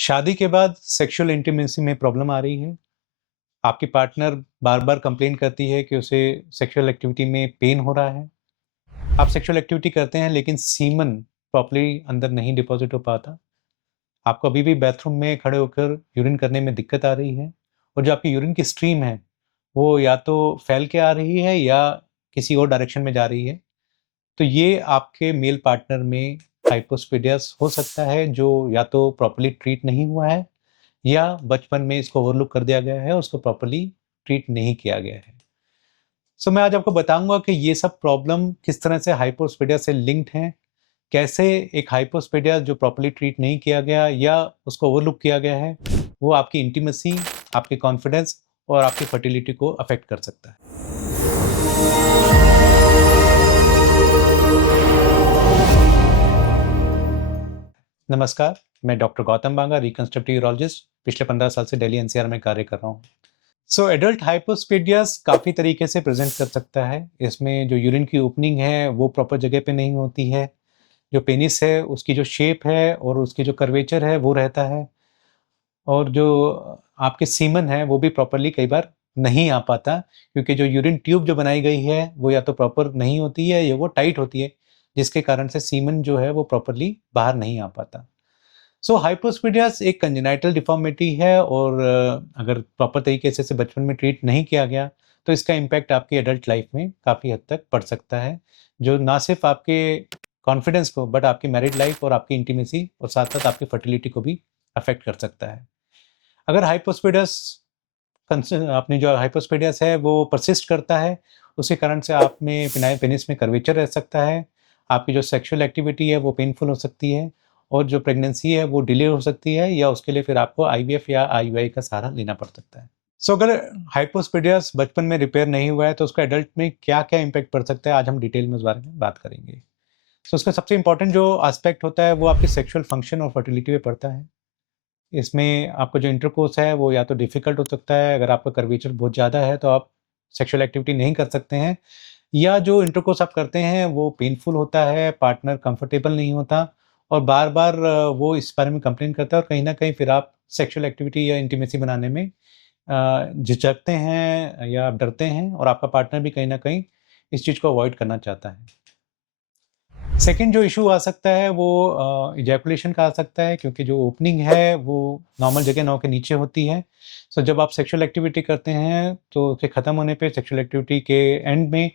शादी के बाद सेक्सुअल इंटीमेसी में प्रॉब्लम आ रही है। आपकी पार्टनर बार-बार कंप्लेन करती है कि उसे सेक्सुअल एक्टिविटी में पेन हो रहा है। आप सेक्सुअल एक्टिविटी करते हैं लेकिन सीमन प्रॉपर्ली अंदर नहीं डिपॉज़िट हो पाता। आपको अभी भी बाथरूम में खड़े होकर यूरिन करने में दिक्कत आ रही है और जो आपकी यूरिन की स्ट्रीम है, वो या तो फैल के आ रही है या किसी और डायरेक्शन में जा रही है। तो ये आपके मेल पार्टनर में हाइपोस्पेडियस हो सकता है जो या तो प्रॉपर्ली ट्रीट नहीं हुआ है या बचपन में इसको ओवरलुक कर दिया गया है, उसको प्रॉपर्ली ट्रीट नहीं किया गया है। सो मैं आज आपको बताऊँगा कि ये सब प्रॉब्लम किस तरह से हाइपोस्पेडिया से लिंक्ड हैं, कैसे एक हाइपोस्पेडिया जो प्रॉपर्ली ट्रीट नहीं किया गया या उसको ओवरलुक किया गया है, वो आपकी इंटीमेसी, आपके कॉन्फिडेंस और आपकी फर्टिलिटी को अफ़ेक्ट कर सकता है। नमस्कार, मैं डॉक्टर गौतम बांगा, रिकंस्ट्रक्टिव यूरोलॉजिस्ट, पिछले 15 साल से दिल्ली एनसीआर में कार्य कर रहा हूँ। एडल्ट हाइपोस्पेडियास काफ़ी तरीके से प्रेज़ेंट कर सकता है। इसमें जो यूरिन की ओपनिंग है, वो प्रॉपर जगह पे नहीं होती है। जो पेनिस है, उसकी जो शेप है और उसकी जो कर्वेचर है, वो रहता है। और जो आपके सीमन है, वो भी प्रॉपरली कई बार नहीं आ पाता, क्योंकि जो यूरिन ट्यूब जो बनाई गई है, वो या तो प्रॉपर नहीं होती है या वो टाइट होती है, जिसके कारण से सीमन जो है, वो प्रॉपरली बाहर नहीं आ पाता। हाइपोस्पेडियास एक कंजेनाइटल डिफॉर्मिटी है और अगर प्रॉपर तरीके से इसे बचपन में ट्रीट नहीं किया गया तो इसका इम्पैक्ट आपकी एडल्ट लाइफ में काफ़ी हद तक पड़ सकता है, जो ना सिर्फ आपके कॉन्फिडेंस को बट आपकी मैरिड लाइफ और आपकी इंटीमेसी और साथ साथ आपकी फर्टिलिटी को भी अफेक्ट कर सकता है। अगर हाइपोस्पेडियस आपने जो हाइपोस्पेडियस है वो परसिस्ट करता है, उसके कारण से आप में पिनाइल पेनिस में कर्वेचर रह सकता है, आपकी जो सेक्सुअल एक्टिविटी है वो पेनफुल हो सकती है और जो प्रेगनेंसी है वो डिले हो सकती है या उसके लिए फिर आपको आईवीएफ या आईयूआई का सहारा लेना पड़ सकता है। अगर हाइपोस्पेडियस बचपन में रिपेयर नहीं हुआ है तो उसका एडल्ट में क्या-क्या इम्पैक्ट पड़ सकता है, आज हम डिटेल में उस बारे में बात करेंगे। उसका सबसे इम्पोर्टेंट जो एस्पेक्ट होता है वो आपकी सेक्सुअल फंक्शन और फर्टिलिटी पे पड़ता है। इसमें आपका जो इंटरकोर्स है वो या तो डिफ़िकल्ट हो सकता है, अगर आपका कर्वेचर बहुत ज़्यादा है तो आप सेक्सुअल एक्टिविटी नहीं कर सकते हैं, या जो इंटरकोर्स आप करते हैं वो पेनफुल होता है, पार्टनर कंफर्टेबल नहीं होता और बार-बार वो इस बारे में कंप्लेन करता है और कहीं न कहीं फिर आप सेक्सुअल एक्टिविटी या इंटीमेसी बनाने में झिझकते हैं या आप डरते हैं और आपका पार्टनर भी कहीं न कहीं इस चीज़ को अवॉइड करना चाहता है। सेकंड जो इश्यू आ सकता है वो इजैकुलेशन का आ सकता है, क्योंकि जो ओपनिंग है वो नॉर्मल जगह नाव के नीचे होती है। जब आप सेक्सुअल एक्टिविटी करते हैं तो उसके ख़त्म होने पे सेक्सुअल एक्टिविटी के एंड में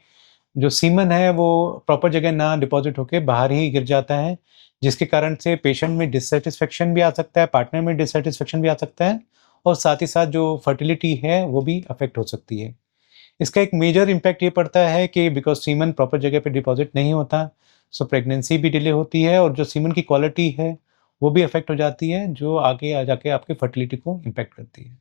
जो सीमन है वो प्रॉपर जगह ना डिपॉज़िट होके बाहर ही गिर जाता है, जिसके कारण से पेशेंट में डिससैटिस्फैक्शन भी आ सकता है, पार्टनर में डिससैटिस्फैक्शन भी आ सकता है और साथ ही साथ जो फर्टिलिटी है वो भी अफ़ेक्ट हो सकती है। इसका एक मेजर इम्पैक्ट ये पड़ता है कि बिकॉज़ सीमन प्रॉपर जगह पे डिपॉज़िट नहीं होता, प्रेगनेंसी भी डिले होती है और जो सीमन की क्वालिटी है, वो भी अफ़ेक्ट हो जाती है, जो आगे आ जाके आपकी फर्टिलिटी को इम्पैक्ट करती है।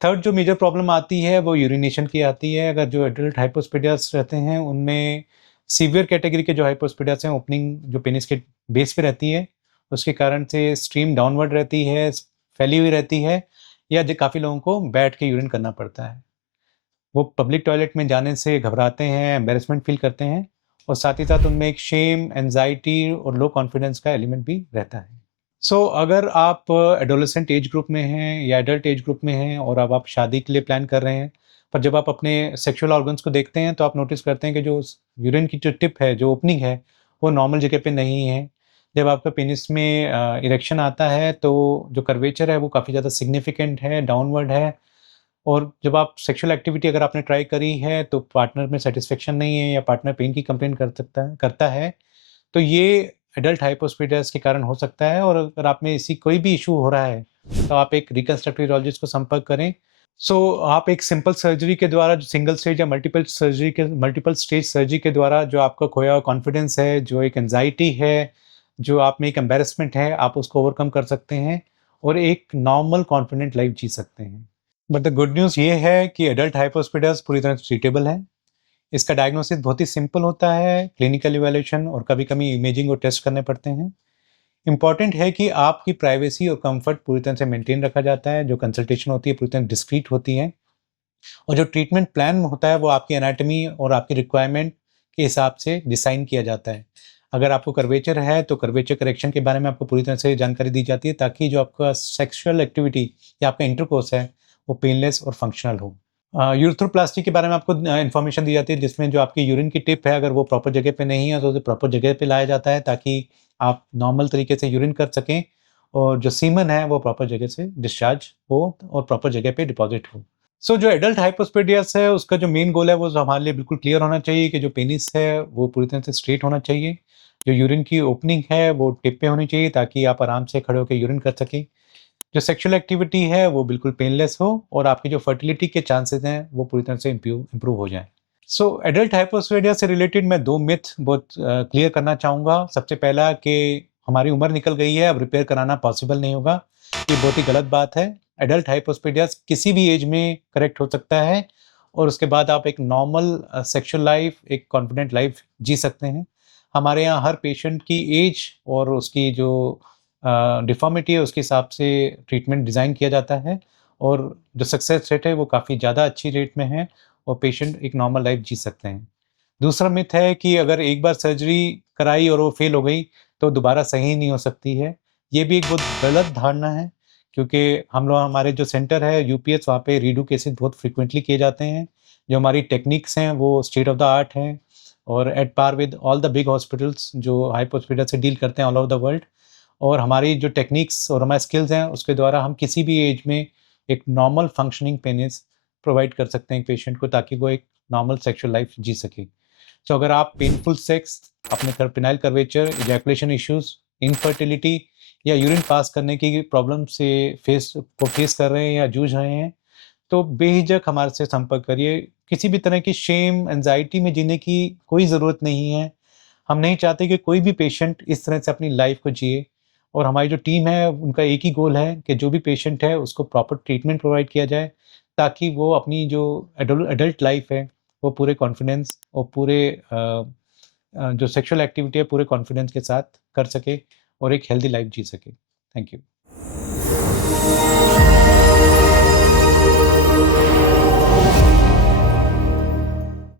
थर्ड जो मेजर प्रॉब्लम आती है, वो यूरिनेशन की आती है। अगर जो एडल्ट हाइपोस्पेडियास रहते हैं, उनमें सीवियर कैटेगरी के जो हाइपोस्पेडियास हैं, ओपनिंग जो पेनिस के बेस पे रहती है, उसके कारण से स्ट्रीम डाउनवर्ड रहती है, फैली हुई रहती है या ज काफ़ी लोगों को बैठ के यूरिन करना पड़ता है। वो पब्लिक टॉयलेट में जाने से घबराते हैं, एम्बैरेसमेंट फ़ील करते हैं और साथ ही साथ उनमें एक शेम, एंग्ज़ायटी और लो कॉन्फिडेंस का एलिमेंट भी रहता है। अगर आप एडोलेसेंट एज ग्रुप में हैं या एडल्ट एज ग्रुप में हैं और अब आप शादी के लिए प्लान कर रहे हैं, पर जब आप अपने सेक्सुअल ऑर्गन्स को देखते हैं तो आप नोटिस करते हैं कि जो यूरिन की जो टिप है, जो ओपनिंग है, वो नॉर्मल जगह पे नहीं है। जब आपका पेनिस में इरेक्शन आता है तो जो कर्वेचर है वो काफ़ी ज़्यादा सिग्निफिकेंट है, डाउनवर्ड है और जब आप सेक्सुअल एक्टिविटी अगर आपने ट्राई करी है तो पार्टनर में सैटिस्फैक्शन नहीं है या पार्टनर पेन की कंप्लेन करता है, तो ये एडल्ट हाइपोस्पेडियस के कारण हो सकता है और अगर आप में इसी कोई भी इश्यू हो रहा है, तो आप एक रिकंस्ट्रक्टिव यूरोलॉजिस्ट को संपर्क करें। आप एक सिंपल सर्जरी के द्वारा जो सिंगल स्टेज या मल्टीपल स्टेज सर्जरी के द्वारा जो आपका खोया हुआ कॉन्फिडेंस है, जो एक एंग्ज़ायटी है, जो आप में एक एम्बैरेसमेंट है, आप उसको ओवरकम कर सकते हैं और एक नॉर्मल कॉन्फिडेंट लाइफ़ जी सकते हैं। बट द गुड न्यूज़ ये है कि एडल्ट हाइपोस्पेडियस पूरी तरह से ट्रीटेबल है। इसका डायग्नोसिस बहुत ही सिंपल होता है, क्लिनिकल इवैल्यूएशन और कभी-कभी इमेजिंग और टेस्ट करने पड़ते हैं। इम्पॉर्टेंट है कि आपकी प्राइवेसी और कंफर्ट पूरी तरह से मेंटेन रखा जाता है, जो कंसल्टेशन होती है पूरी तरह डिस्क्रीट होती है और जो ट्रीटमेंट प्लान होता है वो आपकी एनाटॉमी और आपकी रिक्वायरमेंट के हिसाब से डिज़ाइन किया जाता है। अगर आपको कर्वेचर है तो कर्वेचर करेक्शन के बारे में आपको पूरी तरह से जानकारी दी जाती है ताकि जो आपका सेक्सुअल एक्टिविटी या आपका इंटरकोर्स है वो पेनलेस और फंक्शनल हो। यूरेथ्रोप्लास्टी के बारे में आपको इन्फॉर्मेशन दी जाती है जिसमें जो आपकी यूरिन की टिप है अगर वो प्रॉपर जगह पे नहीं है तो उसे प्रॉपर जगह पे लाया जाता है ताकि आप नॉर्मल तरीके से यूरिन कर सकें और जो सीमन है वो प्रॉपर जगह से डिस्चार्ज हो और प्रॉपर जगह पे डिपॉजिट हो। सो जो एडल्ट हाइपोस्पेडियस है उसका जो मेन गोल है वो हमारे लिए बिल्कुल क्लियर होना चाहिए कि जो पेनिस है वो पूरी तरह से स्ट्रेट होना चाहिए। जो यूरिन की ओपनिंग है वो टिप पे होनी चाहिए ताकि आप आराम से खड़े होकर यूरिन कर सकें। जो सेक्सुअल एक्टिविटी है वो बिल्कुल पेनलेस हो और आपकी जो फर्टिलिटी के चांसेस हैं वो पूरी तरह से इम्प्रूव हो जाएं। सो एडल्ट हाइपोस्पेडिया से रिलेटेड मैं 2 मिथ बहुत क्लियर करना चाहूँगा। सबसे पहला कि हमारी उम्र निकल गई है, अब रिपेयर कराना पॉसिबल नहीं होगा। ये बहुत ही गलत बात है। एडल्ट हाइपोस्पेडिया किसी भी एज में करेक्ट हो सकता है और उसके बाद आप एक नॉर्मल सेक्सुअल लाइफ, एक कॉन्फिडेंट लाइफ जी सकते हैं। हमारे यहाँ हर पेशेंट की एज और उसकी जो डिफ़ॉर्मिटी है उसके हिसाब से ट्रीटमेंट डिज़ाइन किया जाता है और जो सक्सेस रेट है वो काफ़ी ज़्यादा अच्छी रेट में है और पेशेंट एक नॉर्मल लाइफ जी सकते हैं। दूसरा मिथ है कि अगर एक बार सर्जरी कराई और वो फेल हो गई तो दोबारा सही नहीं हो सकती है। ये भी एक बहुत गलत धारणा है क्योंकि हम लोग हमारे जो सेंटर है यूपीएस वहाँ पे रीडू केसेस बहुत फ्रीक्वेंटली किए जाते हैं। जो हमारी टेक्निक्स हैं वो स्टेट ऑफ द आर्ट हैं और at par with all the big hospitals जो हाइप हॉस्पिटल से डील करते हैं ऑल ओवर द वर्ल्ड। और हमारी जो टेक्निक्स और हमारे स्किल्स हैं उसके द्वारा हम किसी भी एज में एक नॉर्मल फंक्शनिंग पेनिस प्रोवाइड कर सकते हैं पेशेंट को ताकि वो एक नॉर्मल सेक्सुअल लाइफ जी सके। तो अगर आप पेनफुल सेक्स, अपने penile curvature, ejaculation issues, infertility या यूरिन पास करने की प्रॉब्लम से फेस कर रहे हैं या जूझ रहे हैं तो बेहिचक हमारे से संपर्क करिए। किसी भी तरह की शेम, एंजाइटी में जीने की कोई ज़रूरत नहीं है। हम नहीं चाहते कि कोई भी पेशेंट इस तरह से अपनी लाइफ को जिए और हमारी जो टीम है उनका एक ही गोल है कि जो भी पेशेंट है उसको प्रॉपर ट्रीटमेंट प्रोवाइड किया जाए ताकि वो अपनी जो एडल्ट लाइफ है वो पूरे कॉन्फिडेंस और पूरे जो सेक्सुअल एक्टिविटी है पूरे कॉन्फिडेंस के साथ कर सके और एक हेल्दी लाइफ जी सके। Thank you.